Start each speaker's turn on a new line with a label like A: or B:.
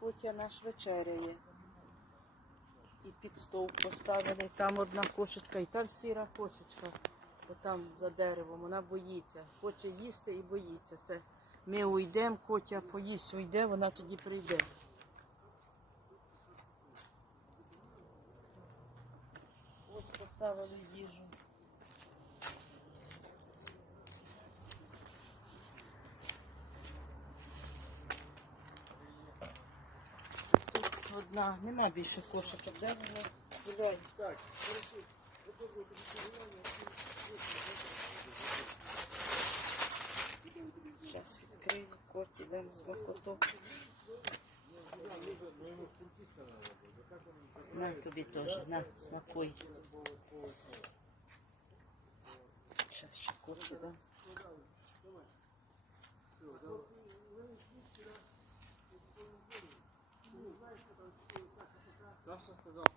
A: Котя наш вечеряє. І під стовп поставили. Там одна кошечка, і там сіра кошечка. Отам за деревом. Вона боїться. Хоче їсти і боїться. Це ми уйдемо, Котя поїсть, уйде, вона тоді прийде. Ось поставили їжу. Одна, нема більше кошечок, де воно? Гуляй. Зараз відкрию коті, дам з макоток. На тобі теж, на, смакуй. Зараз ще коті дам.
B: Саша Zawsze chcę zaopatrzyć.